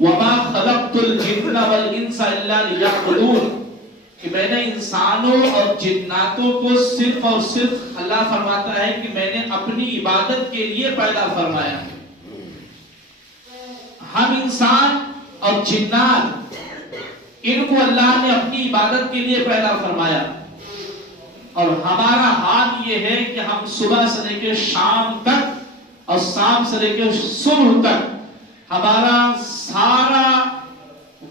وَمَا خَلَقْتُ الْجِنَّ وَالْإِنسَ إِلَّا لِيَعْبُدُونِ کہ میں نے انسانوں اور جناتوں کو صرف اور صرف اللہ فرماتا ہے کہ میں نے اپنی عبادت کے لیے پیدا فرمایا ہے. ہم انسان اور جنات ان کو اللہ نے اپنی عبادت کے لیے پیدا فرمایا اور ہمارا حال یہ ہے کہ ہم صبح سے لے کے شام تک اور شام سے لے کے صبح تک ہمارا سارا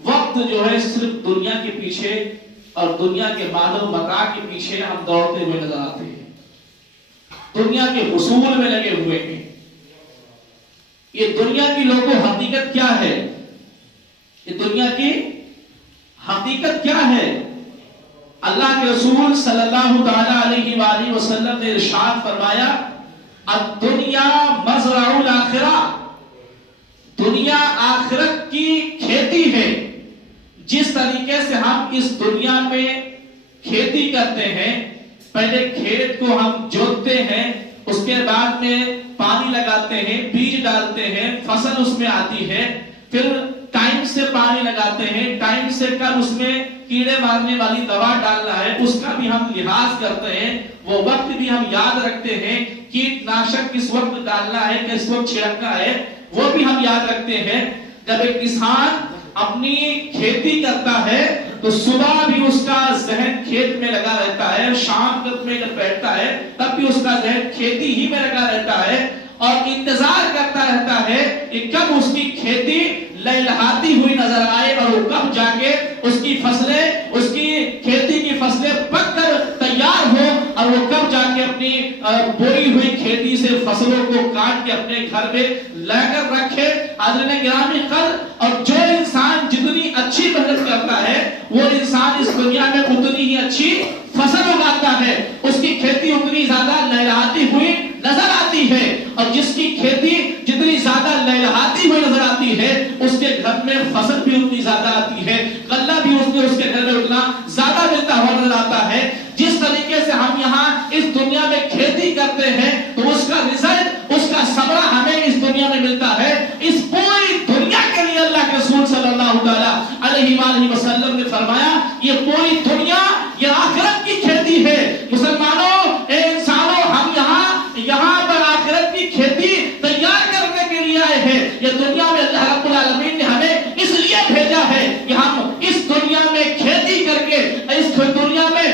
وقت جو ہے صرف دنیا کے پیچھے اور دنیا کے مال و متاع کے پیچھے ہم دوڑتے ہوئے نظر آتے ہیں, دنیا کے حصول میں لگے ہوئے ہیں. یہ دنیا کی لوگوں حقیقت کیا ہے؟ یہ دنیا کی حقیقت کیا ہے؟ اللہ کے رسول صلی اللہ تعالی علیہ وآلہ وسلم نے ارشاد فرمایا الدنیا مزرع الاخرہ, دنیا آخرت کی کھیتی ہے. جس طریقے سے ہم اس دنیا میں کھیتی کرتے ہیں, پہلے کھیت کو ہم جوتتے ہیں, اس کے بعد میں پانی لگاتے ہیں, بیج ڈالتے ہیں, فصل اس میں آتی ہے, پھر ٹائم سے پانی لگاتے ہیں, ٹائم سے کب اس میں کیڑے مارنے والی دوا ڈالنا ہے اس کا بھی ہم لحاظ کرتے ہیں, وہ وقت بھی ہم یاد رکھتے ہیں, کیٹ ناشک کس وقت ڈالنا ہے, کس وقت چھڑکنا ہے وہ بھی ہم یاد رکھتے ہیں. جب ایک کسان اپنی کھیتی کرتا ہے تو صبح بھی اس کا ذہن کھیت میں لگا رہتا ہے, شام تک میں جب بیٹھتا ہے تب بھی اس کا ذہن کھیتی ہی میں لگا رہتا ہے اور انتظار کرتا رہتا ہے کہ کب اس کی کھیتی لہلہاتی ہوئی نظر آئے اور وہ کب جا کے اس کی فصلیں, اس کی کھیتی کی فصلیں پک کر تیار ہو اور وہ کب جا کے اپنی بوئی ہوئی کھیتی سے فصلوں کو کاٹ کے اپنے گھر میں لے کر رکھے. حضرت گرامی قدر, اور جو انسان جتنی اچھی محنت کرتا ہے وہ انسان اس دنیا میں اتنی ہی اچھی فصل اگاتا ہے, اس کی کھیتی اتنی زیادہ لہلہاتی ہوئی نظر آتی ہے, اور جس کی کھیتی جتنی زیادہ لہلہاتی ہوئی نظر آتی ہے اس کے گھر میں فصل بھی اتنی زیادہ آتی ہے, غلہ بھی اس کے گھر میں اتنا زیادہ ملتا ہوا نظر آتا ہے. جس طریقے سے ہم یہاں اس دنیا میں کھیتی کرتے ہیں تو اس کا رزلٹ, اس کا ثمرہ ہمیں اس دنیا میں ملتا ہے. اس پوری دنیا کے لیے اللہ کے رسول صلی اللہ علیہ وآلہ وسلم نے فرمایا یہ پوری دنیا یہ آخرت کی کھیتی ہے. مسلمانوں, اے انسانوں, ہم یہاں پر آخرت کی کھیتی تیار کرنے کے لیے آئے ہیں. یہ دنیا میں اللہ رب العالمین نے ہمیں اس لیے بھیجا ہے کہ ہم اس دنیا میں کھیتی کر کے, اس دنیا میں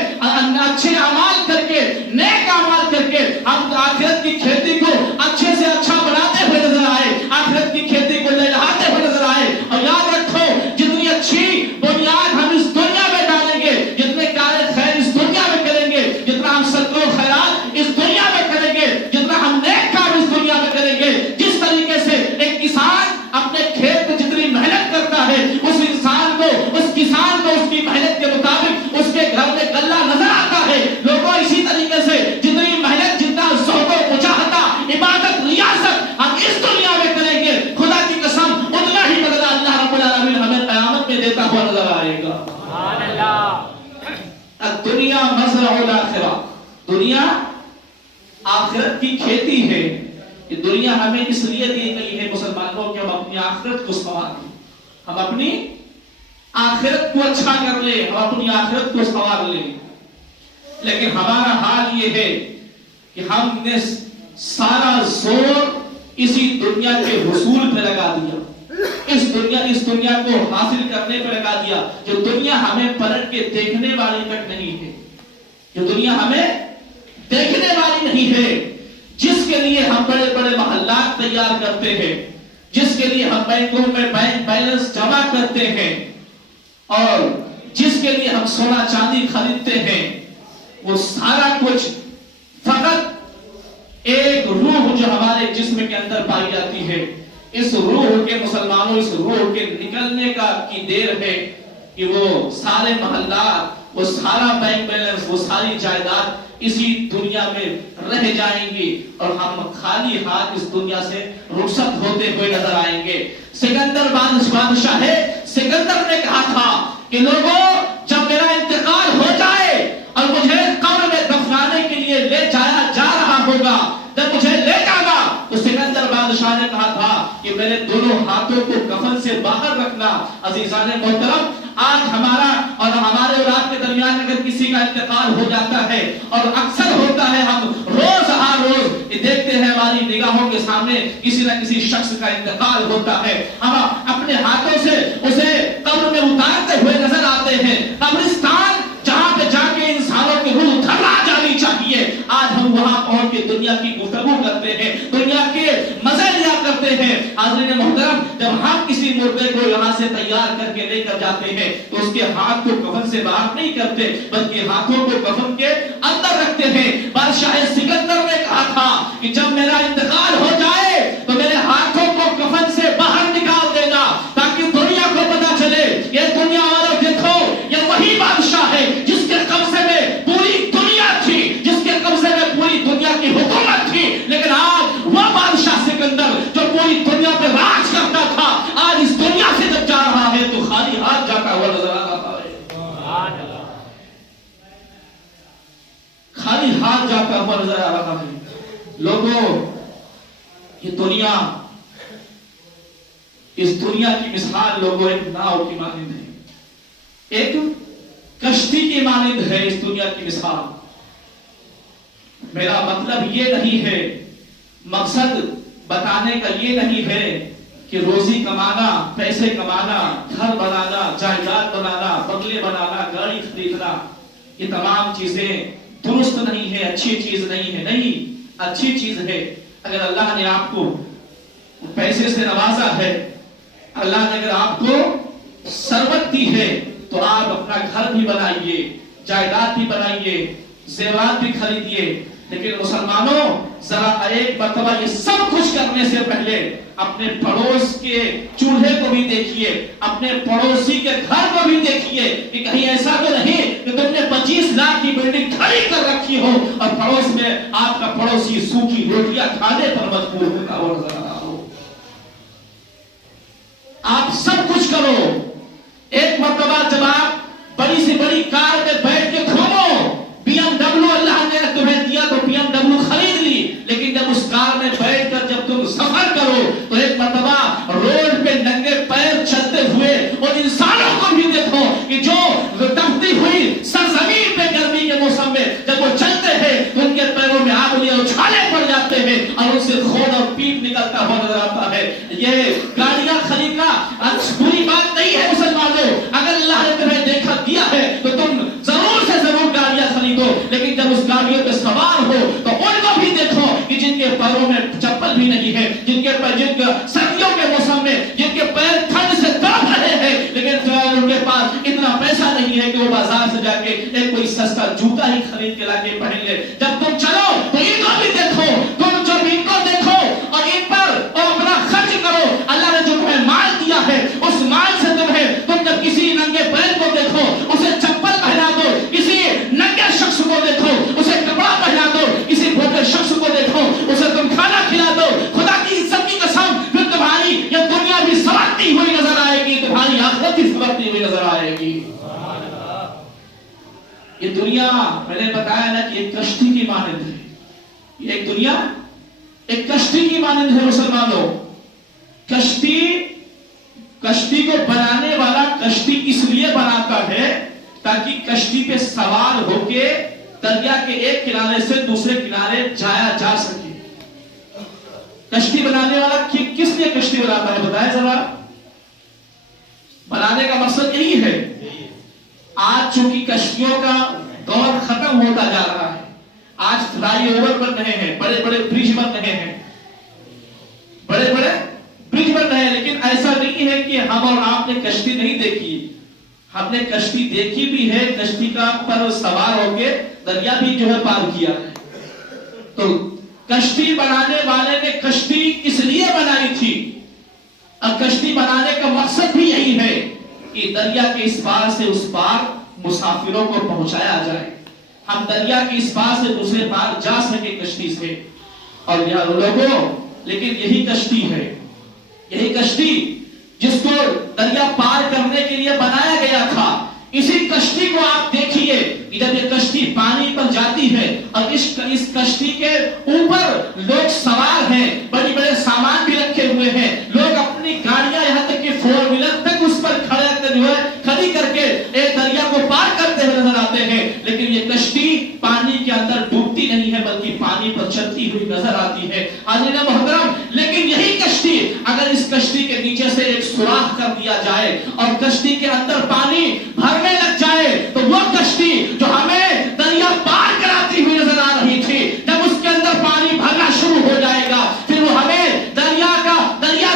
اچھے اعمال کر کے, نیک اعمال کر کے ہم آخرت کی کھیتی کو اچھے سے اچھا بناتے ہوئے نظر آئے, آخرت کی کھیتی کو لہلاتے ہوئے نظر آئے. اور یاد رکھو جتنی اچھی بنیاد ہم اس دنیا میں ڈالیں گے, جتنے کار خیر اس دنیا میں کریں گے, جتنا ہم صدقہ و خیرات اس دنیا میں کریں گے, جتنا ہم نیک کام اس دنیا میں کریں گے, جس طریقے سے ایک کسان اپنے کھیت میں جتنی محنت کرتا ہے اس انسان کو, اس کسان کو اس کی محنت کے مطابق اس کے گھر میں غلہ نظر آتا ہے. لوگوں اسی طریقے سے جتنی محنت, جتنا زہد و مجاہدہ, عبادت, ریاضت ہم اس دنیا میں کریں گے, خدا کی قسم اتنا ہی بدلہ اللہ رب العالمین ہمیں قیامت میں دیتا ہوا نظر آئے گا. سبحان اللہ. الدنیا مزرع الاخرہ, دنیا آخرت کی کھیتی ہے. یہ دنیا ہمیں اس لیے دی گئی ہے مسلمانوں کہ ہم اپنی آخرت کو سنوار لیں, ہم اپنی آخرت کو اچھا کر لیں, ہم اپنی آخرت کو سنوار لیں. لیکن ہمارا حال یہ ہے کہ ہم نے سارا زور اسی دنیا کے حصول پہ لگا دیا, اس دنیا کو حاصل کرنے پہ لگا دیا. جو دنیا ہمیں پلٹ کے دیکھنے والی تک نہیں ہے, جو دنیا ہمیں دیکھنے والی نہیں ہے, جس کے لیے ہم بڑے بڑے محلات تیار کرتے ہیں, جس کے لیے ہم بینکوں میں بینک بیلنس جمع کرتے ہیں, اور جس کے لیے ہم سونا چاندی خریدتے ہیں, وہ سارا کچھ فقط ایک روح جو ہمارے جسم کے اندر پائی جاتی ہے, اس روح کے مسلمانوں, اس روح کے نکلنے کی دیر ہے کہ وہ سارے محلات, وہ سارا بینک بیلنس, وہ ساری جائیداد اسی دنیا میں رہ جائیں گی اور ہم خالی ہاتھ اس دنیا سے رخصت ہوتے ہوئے نظر آئیں گے. سکندر بادشاہ ہے, سکندر نے کہا تھا کہ لوگوں جب میرا انتقال ہو جائے اور مجھے قبر میں دفنانے کے لیے لے جایا جا رہا ہوگا, جب مجھے لے جانا, تو سکندر بادشاہ نے کہا تھا کہ میرے دونوں ہاتھوں ہاتھوں کو کفن سے باہر رکھنا. عزیزان محترم، آج ہمارا اور ہمارے اور آپ کے درمیان اگر کسی کا انتقال ہو جاتا ہے، اور اکثر ہوتا ہے، ہم روز ہر روز دیکھتے ہیں ہماری نگاہوں کے سامنے کسی نہ کسی شخص کا انتقال ہوتا ہے، ہم اپنے ہاتھوں سے اسے قبر میں اتارتے ہوئے نظر آتے ہیں. قبرستان جہاں پہ جا کے انسانوں کی روح دھرا جانی چاہیے، آج ہم وہاں پہنچ کے دنیا کی گفتگو کرتے ہیں، دنیا کے مزے لیا کرتے ہیں. حاضرین محترم، جب ہم کسی مردے کو یہاں سے تیار کر کے لے کر جاتے ہیں تو اس کے ہاتھ کو کفن سے باہر نہیں کرتے، بلکہ ہاتھوں کو کفن کے اندر رکھتے ہیں. بادشاہ سکندر نے کہا تھا کہ جب میرا انتقال ہو جائے تو میرے ہاتھوں کو کفن سے باہر نکال دینا، تاکہ دنیا کو پتا چلے یہ دنیا والوں دیکھو یہ وہی بادشاہ ہے جس کے قبضے میں پوری دنیا تھی، جس کے قبضے میں پوری دنیا کی حکومت تھی. لیکن آج وہ بادشاہ سکندر جو پوری دنیا پہ راج کرتا تھا، آج اس دنیا سے جب جا رہا ہے تو خالی ہاتھ جاتا ہوا نظر آ رہا ہے. خالی ہاتھ جاتا ہوا نظر آ رہا ہے. لوگوں، یہ دنیا، اس دنیا کی مثال لوگوں ایک ناؤ کی مانند ہے، ایک کشتی کی مانند ہے اس دنیا کی مثال. میرا مطلب یہ نہیں ہے، مقصد بتانے کا یہ نہیں ہے کہ روزی کمانا، پیسے کمانا، گھر بنانا، جائیداد بنانا، بنگلے بنانا، گاڑی خریدنا، یہ تمام چیزیں درست نہیں ہے، اچھی چیز نہیں ہے. نہیں، اچھی چیز ہے. اگر اللہ نے آپ کو پیسے سے نوازا ہے، اللہ نے اگر آپ کو ثروت دی ہے، تو آپ اپنا گھر بھی بنائیے، جائیداد بھی بنائیے، زیورات بھی خریدیے. لیکن مسلمانوں، ذرا ایک مرتبہ یہ سب کچھ کرنے سے پہلے اپنے پڑوس کے چولہے کو بھی دیکھیے، اپنے پڑوسی کے گھر کو بھی دیکھیے کہ کہیں ایسا تو نہیں کہ تم نے 25 لاکھ کی بلڈنگ کھڑی کر رکھی ہو اور پڑوس میں آپ کا پڑوسی سوکھی روٹیاں کھانے پر مجبور ہوتا ہو نظر آ رہا ہو. آپ سب کچھ کرو. ایک مرتبہ جب آپ بڑی سی بڑی کار میں بیٹھ کے گھومو، BMW اللہ نے تمہیں دیا تو BMW خرید لی، لیکن جب اس کار میں بیٹھ کر جب تم سفر کرو تو ایک مرتبہ روڈ پہ ننگے پیر چلتے ہوئے اور انسانوں کو بھی دیکھو کہ جو تپتی ہوئی سرزمین پہ گرمی کے موسم میں جب وہ چلتے ہیں تو ان کے پیروں میں آگ لیا اچھالے پڑ جاتے ہیں اور ان سے خون اور پیپ نکلتا ہوا نظر آتا ہے. یہ گاڑیاں خریدنا بری بات نہیں ہے مسلمانوں. اگر اللہ نے تمہیں دیکھا دیا ہے تو تم ضرور سے ضرور گاڑیاں خریدو، لیکن جب اس گاڑیوں پہ سوار ہو تو ان کو بھی دیکھو کہ جن کے پیروں میں چپل بھی نہیں ہے، جن کے سردیوں کے موسم میں جن کے پیر ٹھنڈ سے تڑپ رہے ہیں، لیکن ان کے پاس اتنا پیسہ نہیں ہے کہ وہ بازار سے جا کے ایک کوئی سستا جوتا ہی خرید کے لا کے پہن لے. جب تم چلو تو ان کو بھی دیکھو، تم جب ان کو دیکھو اور ان پر اور اپنا خرچ کرو. اللہ نے جو تمہیں مال دیا ہے اس مال سے تم جب کسی ننگے پیر کو دیکھو اسے چپل پہنا دو، کسی ننگے شخص کو دیکھو اسے کپڑا پہنا دو، کسی بھوکے شخص کو دیکھو اسے تم کھانا کھلا دو. خدا کی عزت کی قسم، پھر تمہاری یہ دنیا بھی سنورتی ہوئی نظر آئے گی، تمہاری آخرت بھی سنورتی ہوئی نظر آئے گی. یہ دنیا میں نے بتایا نا کہ ایک کشتی کی مانند ہے. یہ ایک دنیا ایک کشتی کی مانند ہے مسلمانوں. کشتی کو بنانے والا کشتی اس لیے بناتا ہے تاکہ کشتی پہ سوار ہو کے دریا کے ایک کنارے سے دوسرے کنارے جایا جا سکے. کشتی بنانے والا کس لیے کشتی بناتا ہے بتائیں ذرا. بنانے کا مقصد یہی ہے. آج چونکہ کشتیوں کا دور ختم ہوتا جا رہا ہے، آج فلائی اوور بن رہے ہیں، بڑے بڑے برج بن رہے ہیں، بڑے بڑے برج بن رہے ہیں، لیکن ایسا نہیں ہے کہ ہم اور آپ نے کشتی نہیں دیکھی. ہم نے کشتی دیکھی بھی ہے، کشتی کا پر سوار ہو کے دریا بھی جو ہے پار کیا ہے. تو کشتی بنانے والے نے کشتی کس لیے بنائی تھی؟ اور کشتی بنانے کا مقصد بھی یہی ہے کہ دریا کے اس پار سے اس پار مسافروں کو پہنچایا جائے، ہم دریا کے اس پار سے دوسرے پار جا سکے کشتی سے. اور یہاں لوگوں، لیکن یہی کشتی ہے، یہی کشتی جس کو دریا پار کرنے کے لیے بنایا گیا تھا. اسی کشتی کو آپ دیکھیے کہ جب یہ کشتی پانی پر جاتی ہے اور اس کشتی کے اوپر لوگ سوار ہیں، بڑے بڑے سامان بھی رکھے ہوئے ہیں، لوگ اپنی گاڑیاں اور ملت تک اس پر کھڑی کر کے ایک دریا کو پار کرتے ہوئے نظر آتے ہیں، لیکن یہ کشتی پانی کے اندر ڈوبتی نہیں ہے بلکہ پانی پر چلتی ہوئی نظر آتی ہے۔ حاضرین محترم، لیکن یہی کشتی اگر اس کشتی کے نیچے سے ایک سوراخ کر دیا جائے اور کشتی کے اندر پانی بھرنے لگ جائے تو وہ کشتی جو ہمیں دریا پار کراتی ہوئی نظر آ رہی تھی، جب اس کے اندر پانی بھرنا شروع ہو جائے گا پھر وہ ہمیں دریا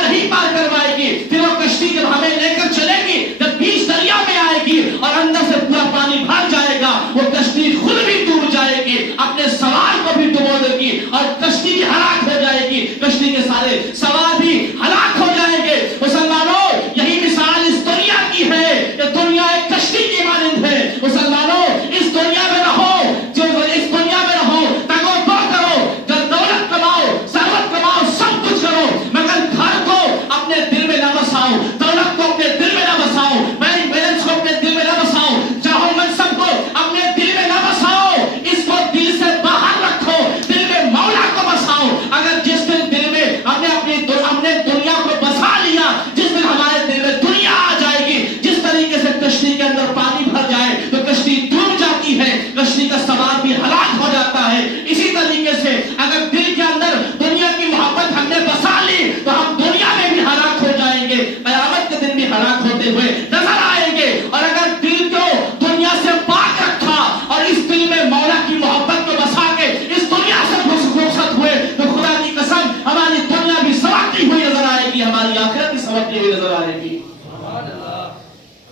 نہیں پار کروائے گی، پھر وہ کشتی جب ہمیں لے کر چلے گی، جب بیچ دریا میں آئے گی اور اندر سے پورا پانی بھر جائے گا، وہ کشتی خود بھی ڈوب جائے گی، اپنے سوار کو بھی ڈبو دے گی اور کشتی بھی ہلاک ہو جائے گی، کشتی کے سارے سوار بھی ہلاک ہو جائیں گے۔ مسلمانوں، یہی مثال اس دنیا کی ہے کہ دنیا ایک کشتی کی مانند ہے۔ مسلمانوں، اس دنیا میں رہو، جو اس دنیا میں رہو، تگو دو کرو، جو دولت کماؤ، ثروت کماؤ، سب کچھ کرو، مگر گھر کو اپنے دل میں نہ بساؤ، دولت کو اپنے دل میں نہ بساؤ، بینک بیلنس کو اپنے دل میں نہ بساؤ، چاہو منصب کو اپنے دل میں نہ بساؤ، اس کو دل سے باہر رکھو، دل میں مولا کو بساؤ۔ اگر جس دن دل میں ہم نے دنیا کو بسا لیا، جس دن ہمارے دل میں دنیا آ جائے گی، جس طریقے سے کشتی کے اندر پانی بھر جائے تو کشتی ڈوب جاتی ہے، کشتی کا سوار بھی ہلاک ہو جاتا ہے۔ اسی طریقے سے اگر دل کے اندر دنیا کی محبت ہم نے بسا لی تو ہم دنیا میں بھی ہلاک ہو جائیں گے، قیامت کے دن بھی ہلاک ہوتے ہوئے نظر آئیں گے۔ اور اگر دل کو دنیا سے پاک رکھا اور اس دل میں مولا کی محبت کو بسا کے اس دنیا سے رخصت ہوئے تو خدا کی قسم ہماری دنیا بھی سنورتی ہوئی نظر آئے گی، ہماری آخرت بھی سنورتی ہوئی نظر آئے گی،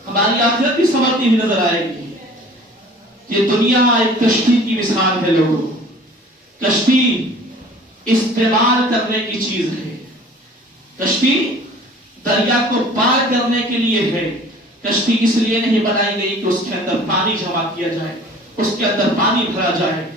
ہماری آخرت بھی سنورتی ہوئی نظر آئے گی۔ یہ دنیا ایک کشتی کی مثال ہے لوگوں، کشتی استعمال کرنے کی چیز ہے، کشتی دریا کو پار کرنے کے لیے ہے، کشتی اس لیے نہیں بنائی گئی کہ اس کے اندر پانی جمع کیا جائے، اس کے اندر پانی بھرا جائے۔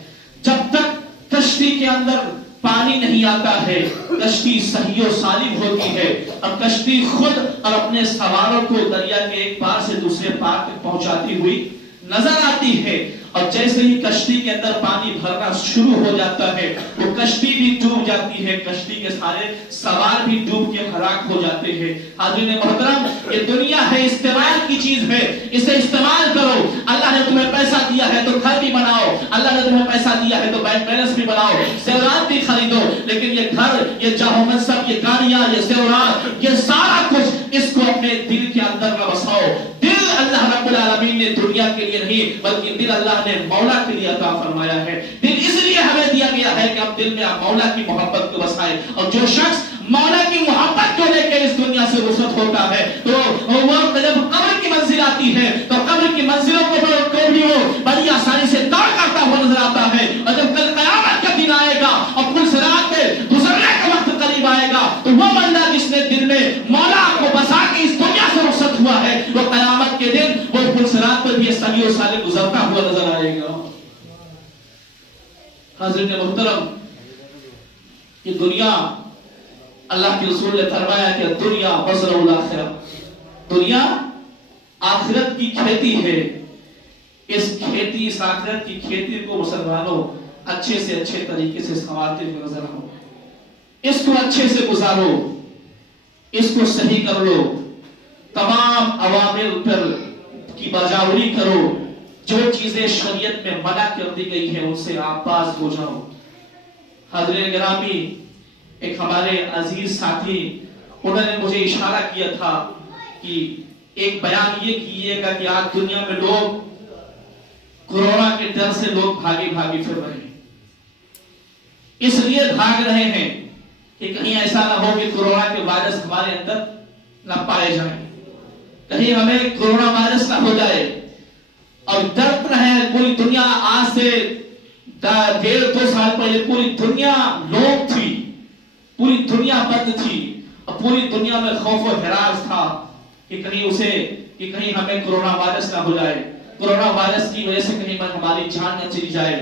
جب تک کشتی کے اندر پانی نہیں آتا ہے کشتی صحیح و سالم ہوتی ہے، اور کشتی خود اور اپنے سواروں کو دریا کے ایک پار سے دوسرے پار تک پہنچاتی ہوئی نظر آتی ہے۔ اور جیسے ہی کشتی کے اندر پانی بھرنا شروع ہو جاتا ہے وہ کشتی بھی ڈوب جاتی ہے، کشتی کے سارے سوار بھی ڈوب کے ہلاک ہو جاتے ہیں۔ حاضرین محترم، یہ دنیا ہے، استعمال کی چیز ہے، اسے استعمال کرو۔ اللہ نے تمہیں پیسہ دیا ہے تو گھر بھی بناؤ، اللہ نے تمہیں پیسہ دیا ہے تو بینک بیلنس بھی بناؤ، زیورات بھی خریدو، لیکن یہ گھر، یہ جاہ و منصب، یہ گاڑیاں، یہ زیورات، یہ سارا کچھ اس کو اپنے دل کے اندر نہ بساؤ۔ دل اللہ رب العالمین نے دنیا کے لیے نہیں بلکہ دل اللہ نے مولا کے لیے عطا فرمایا ہے۔ دل اس لیے ہمیں دیا گیا ہے کہ ہم دل میں مولا کی محبت کو بسائیں، اور جو شخص مولا کی محبت کو لے کے اس دنیا سے رخصت ہوتا ہے تو وہ جب قبر کی منزل آتی ہے تو قبر کی منزلوں کو بھی وہ بڑی آسانی سے طے کرتا ہوا نظر آتا ہے، اور جب کل قیامت کا دن آئے گا اور پل صراط پہ گزرنے کا وقت قریب آئے گا تو وہ بندہ جس نے دل میں مولا کو بسا کے اس دنیا سے رخصت ہوا ہے وہ قیامت کے دن وہ پل صراط پر بھی صحیح و سالم گزرتا ہوا نظر آئے گا۔ حاضرین محترم، یہ دنیا، اللہ کے رسول نے فرمایا کہ دنیا مزرع الاخرہ، دنیا آخرت کی کھیتی ہے۔ اس آخرت کی کھیتی کو مسلمانوں اچھے سے اچھے طریقے سے سنوارتے ہوئے نظر آؤ، اس کو اچھے سے گزارو، اس کو صحیح کر لو، تمام اوامر پر کی بجاوری کرو، جو چیزیں شریعت میں منع کر دی گئی ہیں ان سے آپ باز ہو جاؤ۔ حاضرین گرامی، ایک ہمارے عزیز ساتھی انہوں نے مجھے اشارہ کیا تھا کہ ایک بیان یہ کیے گا کہ آج دنیا میں لوگ کورونا کے ڈر سے لوگ بھاگی پھر رہے ہیں، اس لیے بھاگ رہے ہیں کہ کہیں ایسا نہ ہو کہ کورونا کے وائرس ہمارے اندر نہ پائے جائیں، کہیں ہمیں کورونا وائرس نہ ہو جائے، اور ڈر رہے ہیں۔ پوری دنیا آج سے 1.5-2 سال پہلے پوری دنیا لوگ تھی، پوری دنیا بند تھی، اور پوری دنیا میں خوف و ہراس تھا کہ کہیں ہمیں کورونا وائرس نہ ہو جائے، کورونا وائرس کی وجہ سے کہیں ہماری جان نہ چلی جائے۔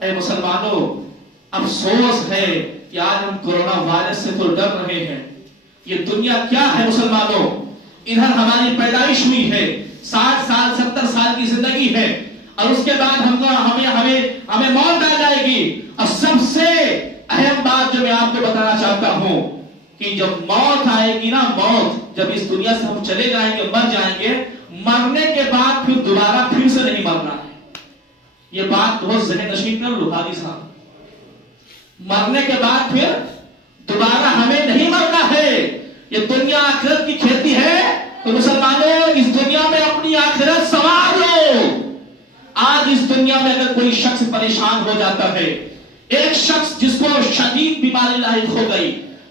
اے مسلمانوں، افسوس ہے کہ آج ہم کورونا وائرس سے تو ڈر رہے ہیں۔ یہ دنیا کیا ہے مسلمانوں؟ ادھر ہماری پیدائش ہوئی ہے، 60 سال 70 سال کی زندگی ہے، اور اس کے بعد ہمیں موت آ جائے گی۔ اور سب سے اہم بات جو میں آپ کو بتانا چاہتا ہوں، کہ جب موت آئے گی نا، موت جب اس دنیا سے ہم چلے جائیں گے، مر جائیں گے، مرنے کے بعد پھر دوبارہ پھر سے نہیں مرنا ہے. یہ بات بہت ذہن نشین کر لو حاجی صاحب، مرنے کے بعد پھر دوبارہ ہمیں نہیں مرنا ہے. یہ دنیا آخرت کی کھیتی ہے، تو مسلمانوں اس دنیا میں اپنی آخرت سنوار لو. آج اس دنیا میں اگر کوئی شخص پریشان ہو جاتا ہے، ایک شخص جس کو شدید بیماری لاحق ہو گئی،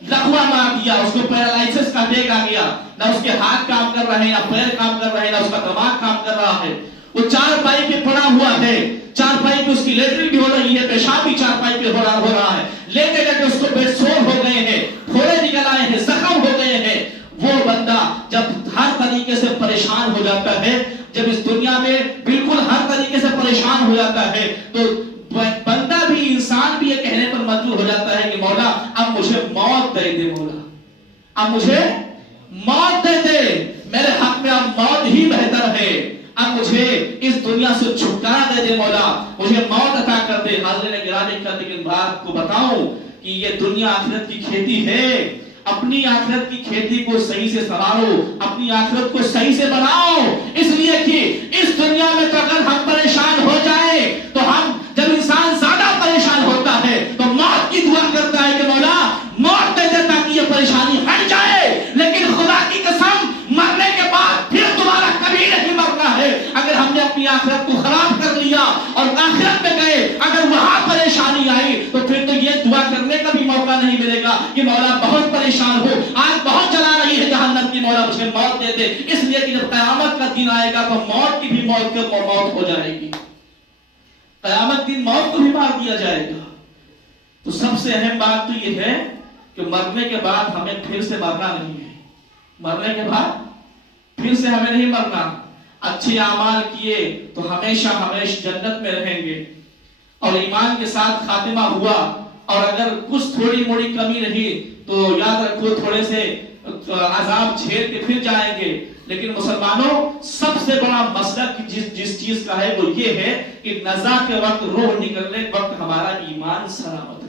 لقوہ مار دیا، اس کو پیرالائسس کا ڈیگ آ گیا، نہ اس کے ہاتھ کام کر رہے ہیں، نہ پیر کام کر رہے ہیں، نہ اس کا دماغ کام کر رہا ہے، وہ چارپائی پہ پڑا ہوا ہے، چارپائی پہ اس کی لیٹرین بھی ہو رہی ہے، پیشاب بھی چارپائی پہ ہو رہا ہے، لیٹے لیٹے اس کو بے سور ہو گئے ہیں، پھوڑے نکل آئے ہیں، زخم ہو گئے ہیں. وہ بندہ جب ہر طریقے سے پریشان ہو جاتا ہے، جب اس دنیا میں بالکل ہر طریقے سے پریشان ہو جاتا ہے، تو بندہ بھی، انسان بھی یہ کہنے پر مجبور ہو جاتا ہے کہ مولا اب مجھے موت دے دے، مولا اب مجھے موت دے دے، میرے حق میں اب موت ہی بہتر ہے، اب مجھے اس دنیا سے چھٹکارا دے دے مولا، مجھے موت عطا کر دے. حاضرین گرامی کا لیکن بات کو بتاؤں کہ یہ دنیا آخرت کی کھیتی ہے. اپنی آخرت کی کھیتی کو صحیح سے سنوارو، اپنی آخرت کو صحیح سے بناؤ، اس لیے کہ اس دنیا میں تو اگر ہم پریشان ہو جائیں تو ہم، جب انسان زیادہ پریشان ہوتا ہے تو موت کی دعا کرتا ہے کہ مولا موت دے دے تاکہ یہ پریشانی ہٹ جائے. لیکن خدا کی قسم مرنے کے بعد پھر دوبارہ کبھی نہیں مرنا ہے. اگر ہم نے اپنی آخرت کو خراب کر لیا اور آخرت میں گئے، اگر وہاں پریشانی آئی تو پھر تو یہ دعا کرنے کا بھی موقع نہیں ملے گا کہ مولا بہت پریشان ہو، آگ بہت جلا رہی ہے جہنم کی، مولا مجھے موت دے دے. اس لیے کہ جب قیامت کا دن آئے گا تو موت کی بھی موت ہو جائے گی، قیامت دن موت کو بھی مار دیا جائے گا. تو سب سے اہم بات تو یہ ہے کہ مرنے کے بعد ہمیں پھر سے مرنا نہیں ہے. مرنے کے بعد پھر سے ہمیں نہیں مرنا. اچھے اعمال کیے تو ہمیشہ جنت میں رہیں گے، اور ایمان کے ساتھ خاتمہ ہوا، اور اگر کچھ تھوڑی موڑی کمی رہی تو یاد رکھو تھوڑے سے عذاب جھیل کے پھر جائیں گے. لیکن مسلمانوں سب سے بڑا مسئلہ جس چیز کا ہے وہ یہ ہے کہ نزا کے وقت، روح نکلنے کے وقت ہمارا ایمان سلامت